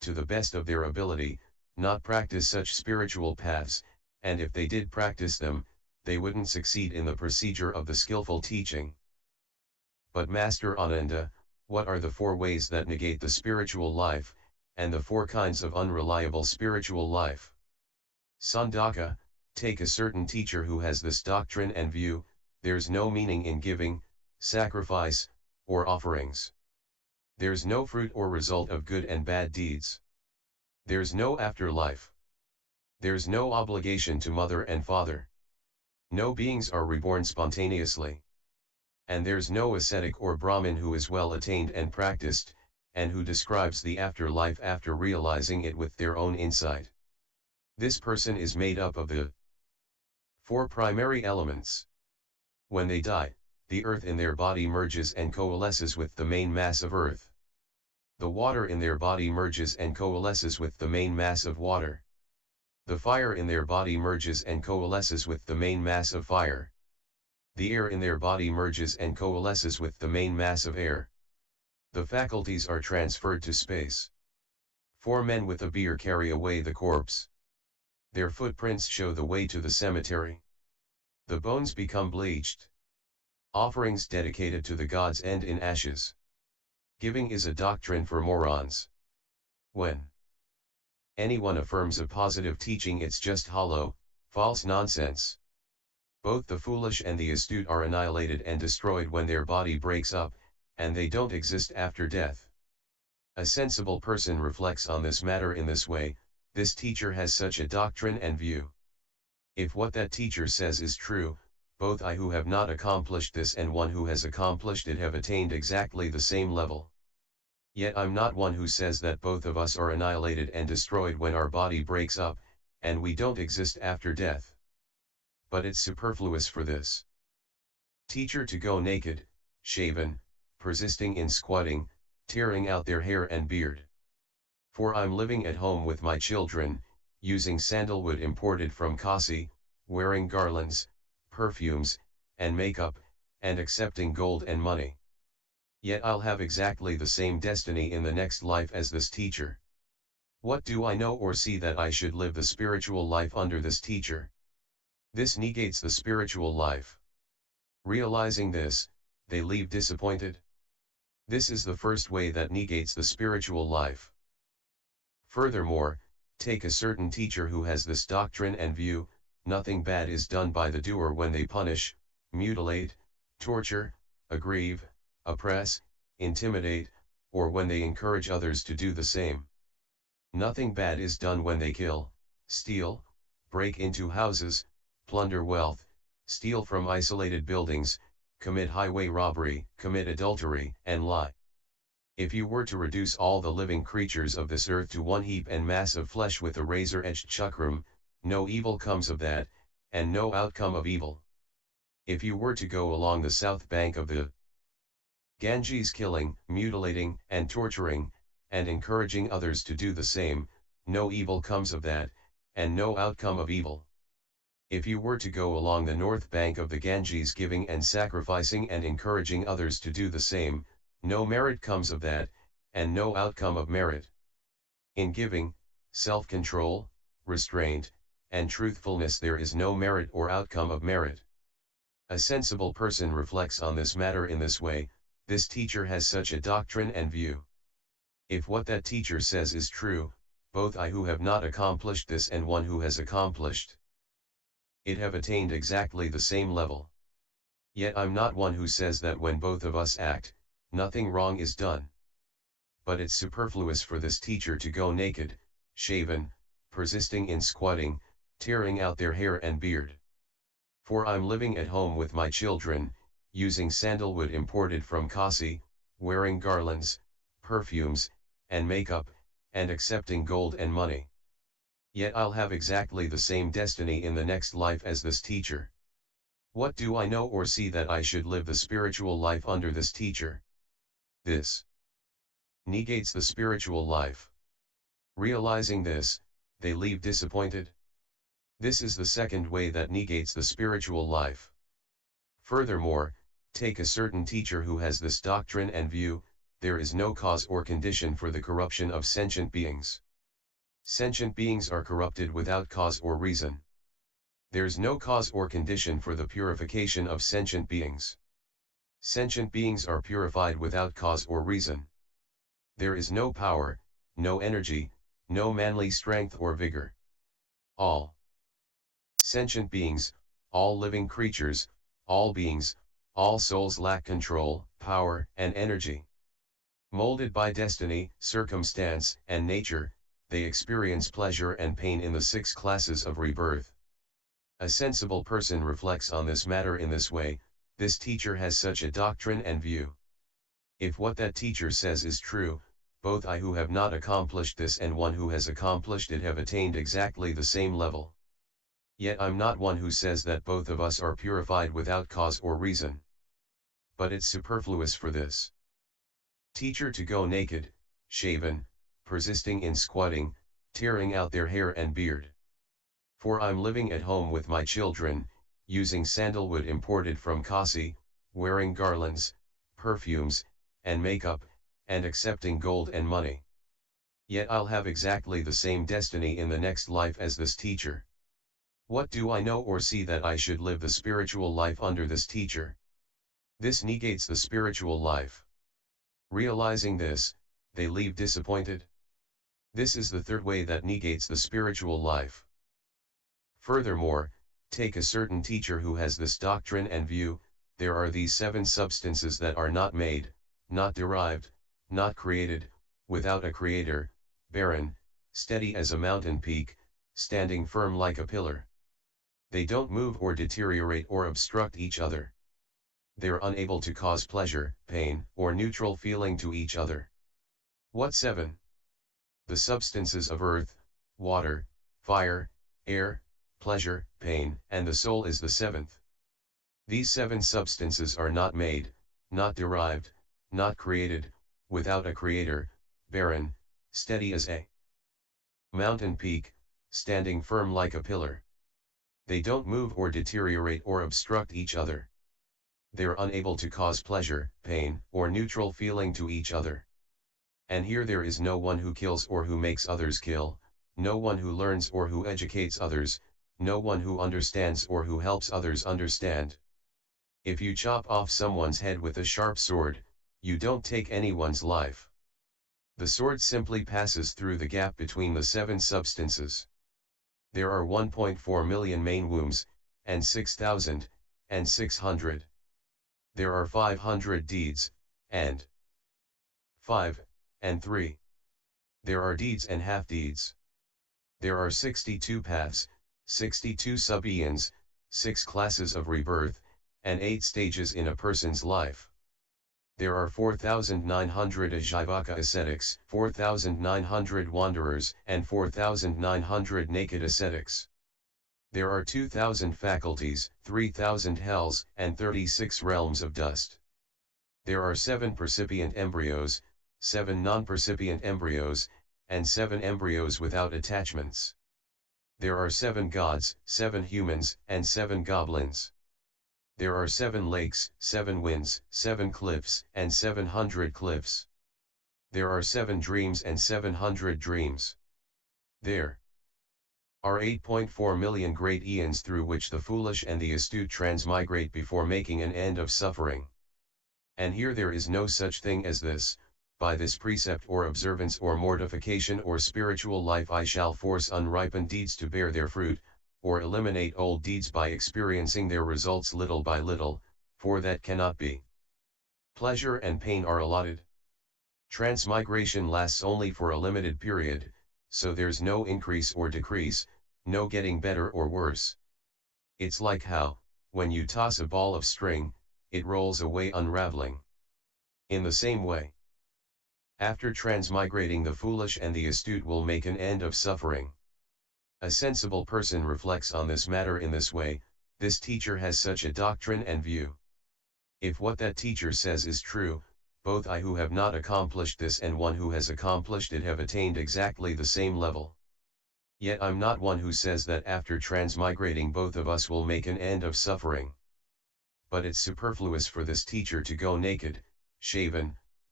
to the best of their ability, not practice such spiritual paths, and if they did practice them, they wouldn't succeed in the procedure of the skillful teaching. But Master Ananda, what are the 4 ways that negate the spiritual life, and the 4 kinds of unreliable spiritual life? Sandaka, take a certain teacher who has this doctrine and view, there's no meaning in giving, sacrifice, or offerings. There's no fruit or result of good and bad deeds. There's no afterlife. There's no obligation to mother and father. No beings are reborn spontaneously. And there's no ascetic or Brahmin who is well attained and practiced, and who describes the afterlife after realizing it with their own insight. This person is made up of the 4 primary elements. When they die, the earth in their body merges and coalesces with the main mass of earth. The water in their body merges and coalesces with the main mass of water. The fire in their body merges and coalesces with the main mass of fire. The air in their body merges and coalesces with the main mass of air. The faculties are transferred to space. 4 men with a bier carry away the corpse. Their footprints show the way to the cemetery. The bones become bleached. Offerings dedicated to the gods end in ashes. Giving is a doctrine for morons. When anyone affirms a positive teaching, it's just hollow, false nonsense. Both the foolish and the astute are annihilated and destroyed when their body breaks up, and they don't exist after death. A sensible person reflects on this matter in this way: this teacher has such a doctrine and view. If what that teacher says is true, both I who have not accomplished this and one who has accomplished it have attained exactly the same level. Yet I'm not one who says that both of us are annihilated and destroyed when our body breaks up, and we don't exist after death. But it's superfluous for this teacher to go naked, shaven, persisting in squatting, tearing out their hair and beard. For I'm living at home with my children, using sandalwood imported from Kasi, wearing garlands, perfumes, and makeup, and accepting gold and money. Yet I'll have exactly the same destiny in the next life as this teacher. What do I know or see that I should live the spiritual life under this teacher? This negates the spiritual life. Realizing this, they leave disappointed. This is the first way that negates the spiritual life. Furthermore, take a certain teacher who has this doctrine and view: nothing bad is done by the doer when they punish, mutilate, torture, aggrieve, oppress, intimidate, or when they encourage others to do the same. Nothing bad is done when they kill, steal, break into houses, plunder wealth, steal from isolated buildings, commit highway robbery, commit adultery, and lie. If you were to reduce all the living creatures of this earth to one heap and mass of flesh with a razor-edged chakram, no evil comes of that, and no outcome of evil. If you were to go along the south bank of the Ganges killing, mutilating, and torturing, and encouraging others to do the same, no evil comes of that, and no outcome of evil. If you were to go along the north bank of the Ganges giving and sacrificing and encouraging others to do the same, no merit comes of that, and no outcome of merit. In giving, self-control, restraint, and truthfulness there is no merit or outcome of merit. A sensible person reflects on this matter in this way: this teacher has such a doctrine and view. If what that teacher says is true, both I who have not accomplished this and one who has accomplished it have attained exactly the same level. Yet I'm not one who says that when both of us act, nothing wrong is done. But it's superfluous for this teacher to go naked, shaven, persisting in squatting, tearing out their hair and beard. For I'm living at home with my children, using sandalwood imported from Kasi, wearing garlands, perfumes, and makeup, and accepting gold and money. Yet I'll have exactly the same destiny in the next life as this teacher. What do I know or see that I should live the spiritual life under this teacher? This negates the spiritual life. Realizing this, they leave disappointed. This is the second way that negates the spiritual life. Furthermore, take a certain teacher who has this doctrine and view: there is no cause or condition for the corruption of sentient beings. Sentient beings are corrupted without cause or reason. There's no cause or condition for the purification of sentient beings. Sentient beings are purified without cause or reason. There is no power, no energy, no manly strength or vigor. All sentient beings, all living creatures, all beings, all souls lack control, power, and energy. Molded by destiny, circumstance, and nature, they experience pleasure and pain in the 6 classes of rebirth. A sensible person reflects on this matter in this way: this teacher has such a doctrine and view. If what that teacher says is true, both I who have not accomplished this and one who has accomplished it have attained exactly the same level. Yet I'm not one who says that both of us are purified without cause or reason. But it's superfluous for this teacher to go naked, shaven, persisting in squatting, tearing out their hair and beard. For I'm living at home with my children, using sandalwood imported from Kasi, wearing garlands, perfumes, and makeup, and accepting gold and money. Yet I'll have exactly the same destiny in the next life as this teacher. What do I know or see that I should live the spiritual life under this teacher? This negates the spiritual life. Realizing this, they leave disappointed. This is the third way that negates the spiritual life. Furthermore, take a certain teacher who has this doctrine and view: there are these 7 substances that are not made, not derived, not created, without a creator, barren, steady as a mountain peak, standing firm like a pillar. They don't move or deteriorate or obstruct each other. They're unable to cause pleasure, pain, or neutral feeling to each other. What 7? The substances of earth, water, fire, air, pleasure, pain, and the soul is the 7th. These 7 substances are not made, not derived, not created, without a creator, barren, steady as a mountain peak, standing firm like a pillar. They don't move or deteriorate or obstruct each other. They're unable to cause pleasure, pain, or neutral feeling to each other. And here there is no one who kills or who makes others kill, no one who learns or who educates others, no one who understands or who helps others understand. If you chop off someone's head with a sharp sword, you don't take anyone's life. The sword simply passes through the gap between the 7 substances. There are 1.4 million main wombs, and 6,600. There are 500 deeds, and 5, and 3. There are deeds and half-deeds. There are 62 paths, 62 sub-eons, 6 classes of rebirth, and 8 stages in a person's life. There are 4,900 Ajivaka ascetics, 4,900 wanderers, and 4,900 naked ascetics. There are 2,000 faculties, 3,000 hells, and 36 realms of dust. There are 7 percipient embryos, 7 non-percipient embryos, and 7 embryos without attachments. There are 7 gods, 7 humans, and 7 goblins. There are 7 lakes, 7 winds, 7 cliffs, and 700 cliffs. There are 7 dreams and 700 dreams. There are 8.4 million great eons through which the foolish and the astute transmigrate before making an end of suffering. And here there is no such thing as this: by this precept or observance or mortification or spiritual life I shall force unripened deeds to bear their fruit, or eliminate old deeds by experiencing their results little by little, for that cannot be. Pleasure and pain are allotted. Transmigration lasts only for a limited period, so there's no increase or decrease, no getting better or worse. It's like how, when you toss a ball of string, it rolls away unraveling. In the same way, after transmigrating, the foolish and the astute will make an end of suffering. A sensible person reflects on this matter in this way: this teacher has such a doctrine and view. If what that teacher says is true, both I who have not accomplished this and one who has accomplished it have attained exactly the same level. Yet I'm not one who says that after transmigrating both of us will make an end of suffering. But it's superfluous for this teacher to go naked, shaven,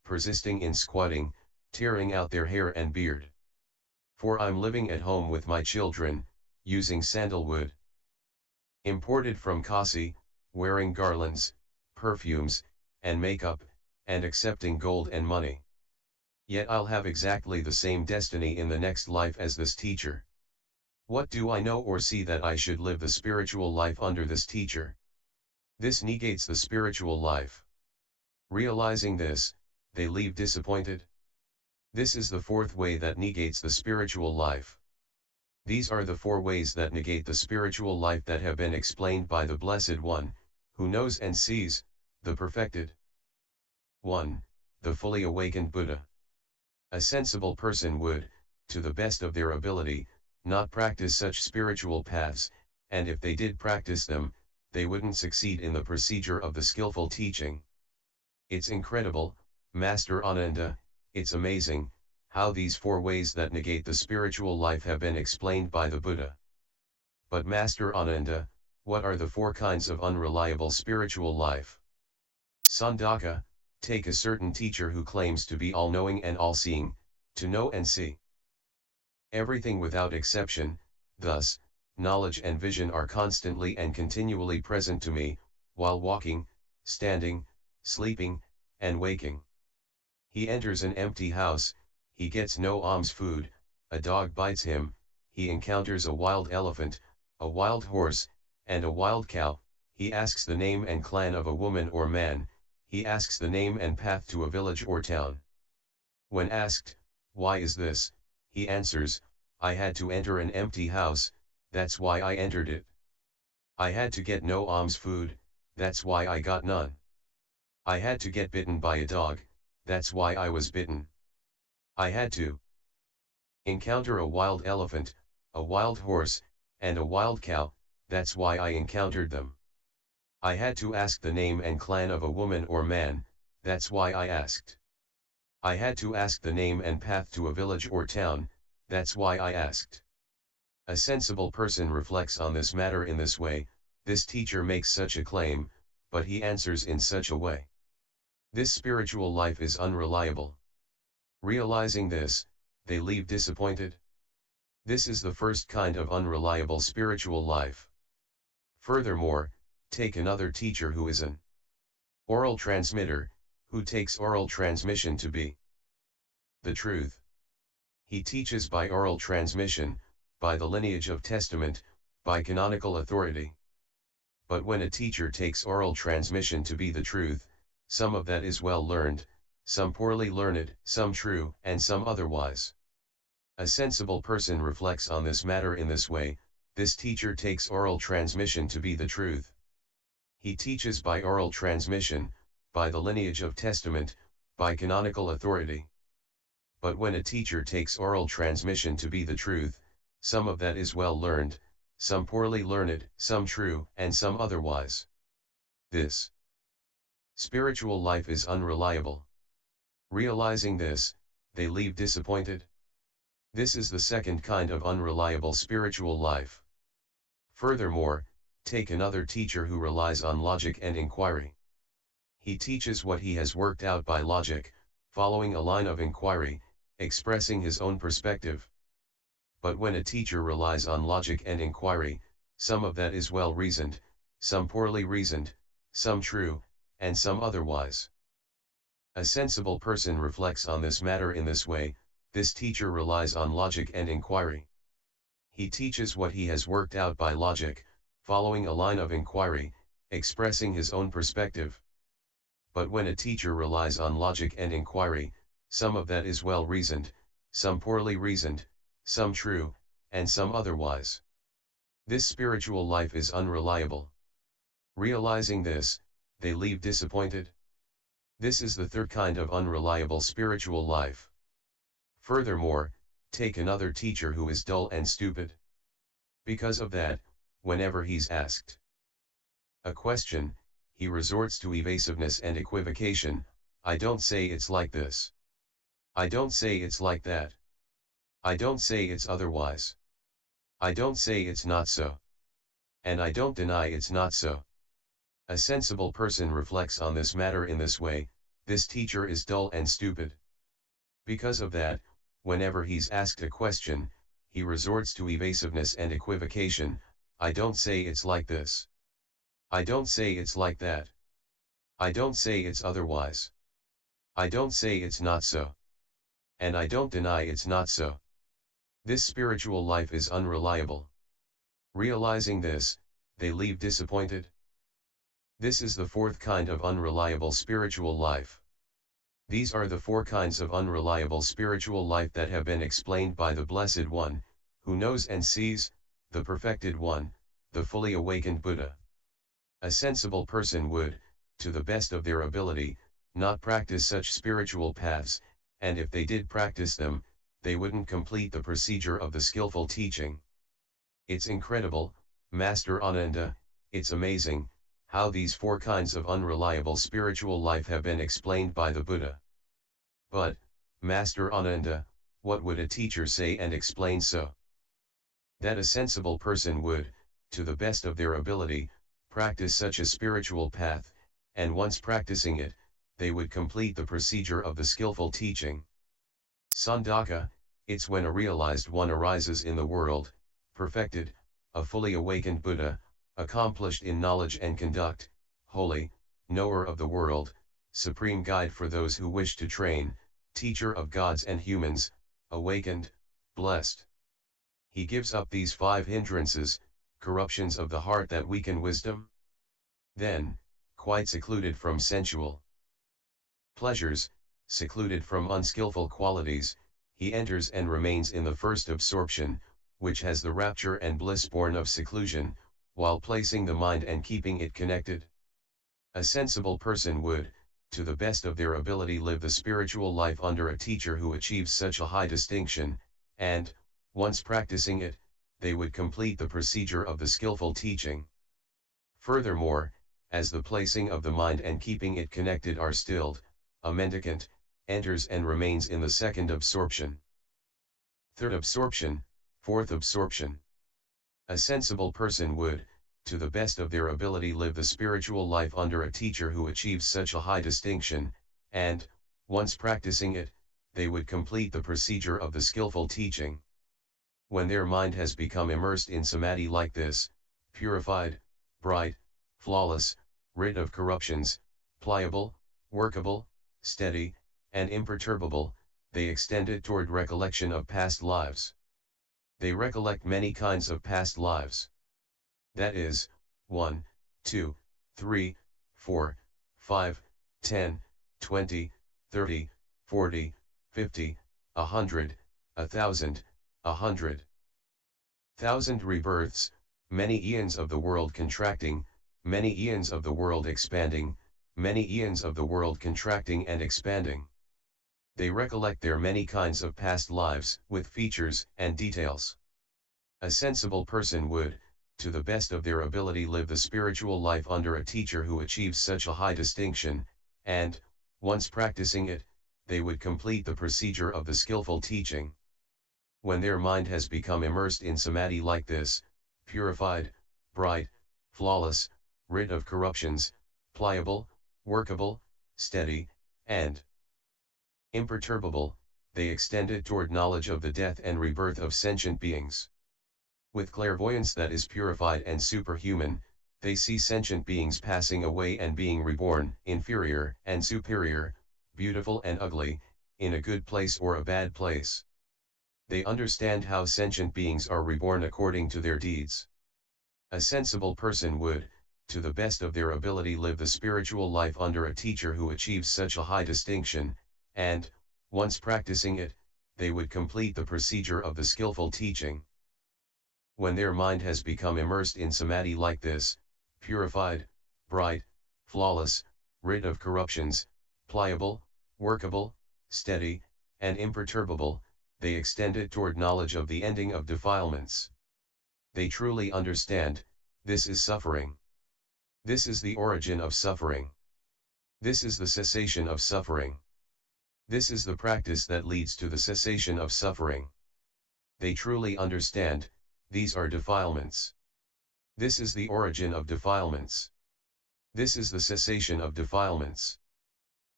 persisting in squatting, tearing out their hair and beard. For I'm living at home with my children, using sandalwood imported from Kasi, wearing garlands, perfumes, and makeup, and accepting gold and money. Yet I'll have exactly the same destiny in the next life as this teacher. What do I know or see that I should live the spiritual life under this teacher? This negates the spiritual life. Realizing this, they leave disappointed. This is the fourth way that negates the spiritual life. These are the four ways that negate the spiritual life that have been explained by the Blessed One, who knows and sees, the perfected. 1. The fully awakened Buddha. A sensible person would, to the best of their ability, not practice such spiritual paths, and if they did practice them, they wouldn't succeed in the procedure of the skillful teaching. It's incredible, Master Ananda, it's amazing, how these four ways that negate the spiritual life have been explained by the Buddha. But Master Ananda, what are the four kinds of unreliable spiritual life? Sandaka, take a certain teacher who claims to be all-knowing and all-seeing, to know and see everything without exception. Thus, knowledge and vision are constantly and continually present to me, while walking, standing, sleeping, and waking. He enters an empty house, he gets no alms food, a dog bites him, he encounters a wild elephant, a wild horse, and a wild cow, he asks the name and clan of a woman or man, he asks the name and path to a village or town. When asked, "Why is this?" he answers, "I had to enter an empty house, that's why I entered it. I had to get no alms food, that's why I got none. I had to get bitten by a dog, that's why I was bitten. I had to encounter a wild elephant, a wild horse, and a wild cow, that's why I encountered them. I had to ask the name and clan of a woman or man, that's why I asked. I had to ask the name and path to a village or town, that's why I asked." A sensible person reflects on this matter in this way, this teacher makes such a claim, but he answers in such a way. This spiritual life is unreliable. Realizing this, they leave disappointed. This is the first kind of unreliable spiritual life. Furthermore, take another teacher who is an oral transmitter, who takes oral transmission to be the truth. He teaches by oral transmission, by the lineage of testament, by canonical authority. But when a teacher takes oral transmission to be the truth, some of that is well learned, some poorly learned, some true, and some otherwise. A sensible person reflects on this matter in this way, this teacher takes oral transmission to be the truth. He teaches by oral transmission, by the lineage of testament, by canonical authority. But when a teacher takes oral transmission to be the truth, some of that is well learned, some poorly learned, some true, and some otherwise. This spiritual life is unreliable. Realizing this, they leave disappointed. This is the second kind of unreliable spiritual life. Furthermore, take another teacher who relies on logic and inquiry. He teaches what he has worked out by logic, following a line of inquiry, expressing his own perspective. But when a teacher relies on logic and inquiry, some of that is well reasoned, some poorly reasoned, some true, and some otherwise. A sensible person reflects on this matter in this way, this teacher relies on logic and inquiry. He teaches what he has worked out by logic, following a line of inquiry, expressing his own perspective. But when a teacher relies on logic and inquiry, some of that is well reasoned, some poorly reasoned, some true, and some otherwise. This spiritual life is unreliable. Realizing this, they leave disappointed. This is the third kind of unreliable spiritual life. Furthermore, take another teacher who is dull and stupid. Because of that, whenever he's asked a question, he resorts to evasiveness and equivocation. I don't say it's like this. I don't say it's like that. I don't say it's otherwise. I don't say it's not so. And I don't deny it's not so. A sensible person reflects on this matter in this way, this teacher is dull and stupid. Because of that, whenever he's asked a question, he resorts to evasiveness and equivocation. I don't say it's like this. I don't say it's like that. I don't say it's otherwise. I don't say it's not so. And I don't deny it's not so. This spiritual life is unreliable. Realizing this, they leave disappointed. This is the fourth kind of unreliable spiritual life. These are the four kinds of unreliable spiritual life that have been explained by the Blessed One, who knows and sees, the Perfected One, the fully awakened Buddha. A sensible person would, to the best of their ability, not practice such spiritual paths, and if they did practice them, they wouldn't complete the procedure of the skillful teaching. It's incredible, Master Ananda, it's amazing, how these four kinds of unreliable spiritual life have been explained by the Buddha. But, Master Ananda, what would a teacher say and explain so? That a sensible person would, to the best of their ability, practice such a spiritual path, and once practicing it, they would complete the procedure of the skillful teaching. Sandaka, it's when a realized one arises in the world, perfected, a fully awakened Buddha, accomplished in knowledge and conduct, holy, knower of the world, supreme guide for those who wish to train, teacher of gods and humans, awakened, blessed. He gives up these five hindrances, corruptions of the heart that weaken wisdom. Then, quite secluded from sensual pleasures, secluded from unskillful qualities, he enters and remains in the first absorption, which has the rapture and bliss born of seclusion, while placing the mind and keeping it connected. A sensible person would, to the best of their ability, live the spiritual life under a teacher who achieves such a high distinction, and, once practicing it, they would complete the procedure of the skillful teaching. Furthermore, as the placing of the mind and keeping it connected are stilled, a mendicant enters and remains in the second absorption. Third absorption, fourth absorption. A sensible person would, to the best of their ability, live the spiritual life under a teacher who achieves such a high distinction, and, once practicing it, they would complete the procedure of the skillful teaching. When their mind has become immersed in samadhi like this, purified, bright, flawless, rid of corruptions, pliable, workable, steady, and imperturbable, they extend it toward recollection of past lives. They recollect many kinds of past lives. That is, 1, 2, 3, 4, 5, 10, 20, 30, 40, 50, 100, 1,000, 100,000 rebirths, many eons of the world contracting, many eons of the world expanding, many eons of the world contracting and expanding. They recollect their many kinds of past lives, with features and details. A sensible person would, to the best of their ability, live the spiritual life under a teacher who achieves such a high distinction, and, once practicing it, they would complete the procedure of the skillful teaching. When their mind has become immersed in samadhi like this, purified, bright, flawless, rid of corruptions, pliable, workable, steady, and imperturbable, they extend it toward knowledge of the death and rebirth of sentient beings. With clairvoyance that is purified and superhuman, they see sentient beings passing away and being reborn, inferior and superior, beautiful and ugly, in a good place or a bad place. They understand how sentient beings are reborn according to their deeds. A sensible person would, to the best of their ability, live the spiritual life under a teacher who achieves such a high distinction, and, once practicing it, they would complete the procedure of the skillful teaching. When their mind has become immersed in samadhi like this, purified, bright, flawless, rid of corruptions, pliable, workable, steady, and imperturbable, they extend it toward knowledge of the ending of defilements. They truly understand, this is suffering. This is the origin of suffering. This is the cessation of suffering. This is the practice that leads to the cessation of suffering. They truly understand, these are defilements. This is the origin of defilements. This is the cessation of defilements.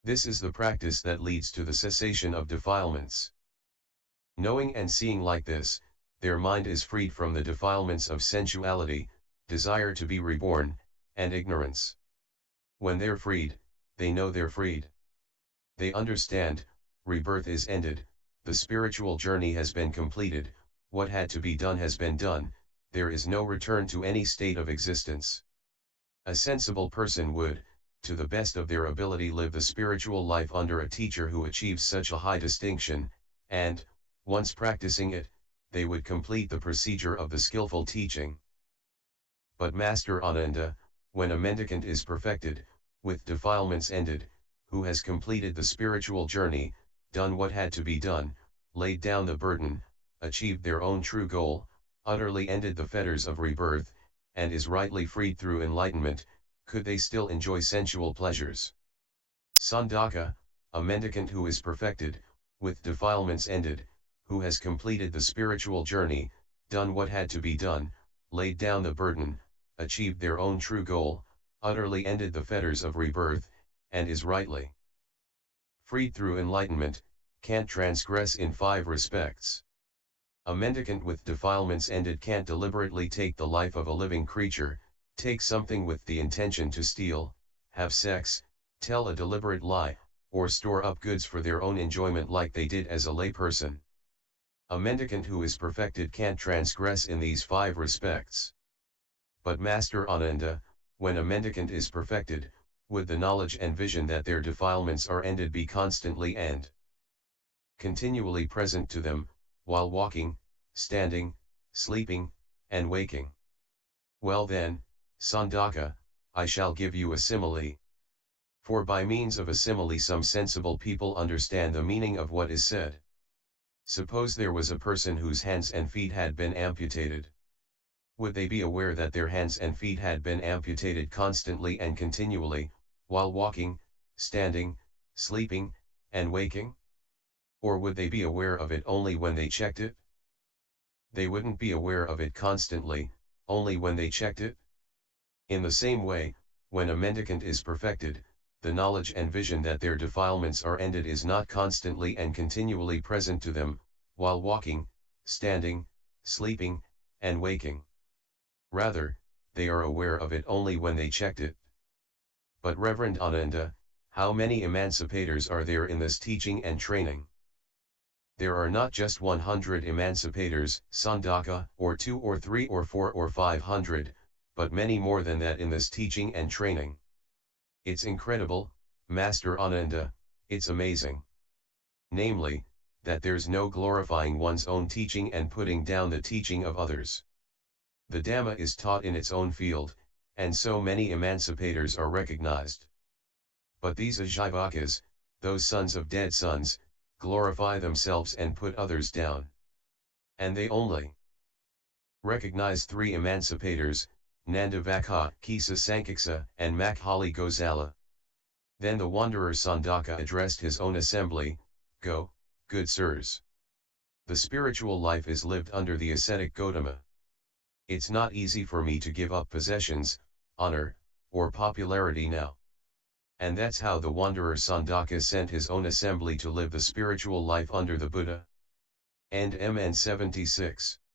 This is the practice that leads to the cessation of defilements. Knowing and seeing like this, their mind is freed from the defilements of sensuality, desire to be reborn, and ignorance. When they're freed, they know they're freed. They understand, rebirth is ended, the spiritual journey has been completed, what had to be done has been done, there is no return to any state of existence. A sensible person would, to the best of their ability, live the spiritual life under a teacher who achieves such a high distinction, and, once practicing it, they would complete the procedure of the skillful teaching. But Master Ananda, when a mendicant is perfected, with defilements ended, who has completed the spiritual journey, done what had to be done, laid down the burden, achieved their own true goal, utterly ended the fetters of rebirth, and is rightly freed through enlightenment, could they still enjoy sensual pleasures? Sandaka, a mendicant who is perfected, with defilements ended, who has completed the spiritual journey, done what had to be done, laid down the burden, achieved their own true goal, utterly ended the fetters of rebirth, and is rightly freed through enlightenment, can't transgress in 5 respects. A mendicant with defilements ended can't deliberately take the life of a living creature, take something with the intention to steal, have sex, tell a deliberate lie, or store up goods for their own enjoyment like they did as a layperson. A mendicant who is perfected can't transgress in these 5 respects. But Master Ananda, when a mendicant is perfected, would the knowledge and vision that their defilements are ended be constantly and continually present to them, while walking, standing, sleeping, and waking. Well then, Sandaka, I shall give you a simile. For by means of a simile some sensible people understand the meaning of what is said. Suppose there was a person whose hands and feet had been amputated. Would they be aware that their hands and feet had been amputated constantly and continually, while walking, standing, sleeping, and waking? Or would they be aware of it only when they checked it? They wouldn't be aware of it constantly, only when they checked it. In the same way, when a mendicant is perfected, the knowledge and vision that their defilements are ended is not constantly and continually present to them, while walking, standing, sleeping, and waking. Rather, they are aware of it only when they checked it. But Reverend Ananda, how many emancipators are there in this teaching and training? There are not just 100 emancipators, Sandaka, or 2 or 3 or 4 or 500, but many more than that in this teaching and training. It's incredible, Master Ananda, it's amazing. Namely, that there's no glorifying one's own teaching and putting down the teaching of others. The Dhamma is taught in its own field, and so many emancipators are recognized. But these Ajivakas, those sons of dead sons, glorify themselves and put others down. And they only recognize 3 emancipators, Nandavaka, Kisa Sankiksa, and Makhali Gosala. Then the wanderer Sandaka addressed his own assembly, "Go, good sirs. The spiritual life is lived under the ascetic Gotama. It's not easy for me to give up possessions, honor, or popularity now." And that's how the wanderer Sandaka sent his own assembly to live the spiritual life under the Buddha. End MN 76.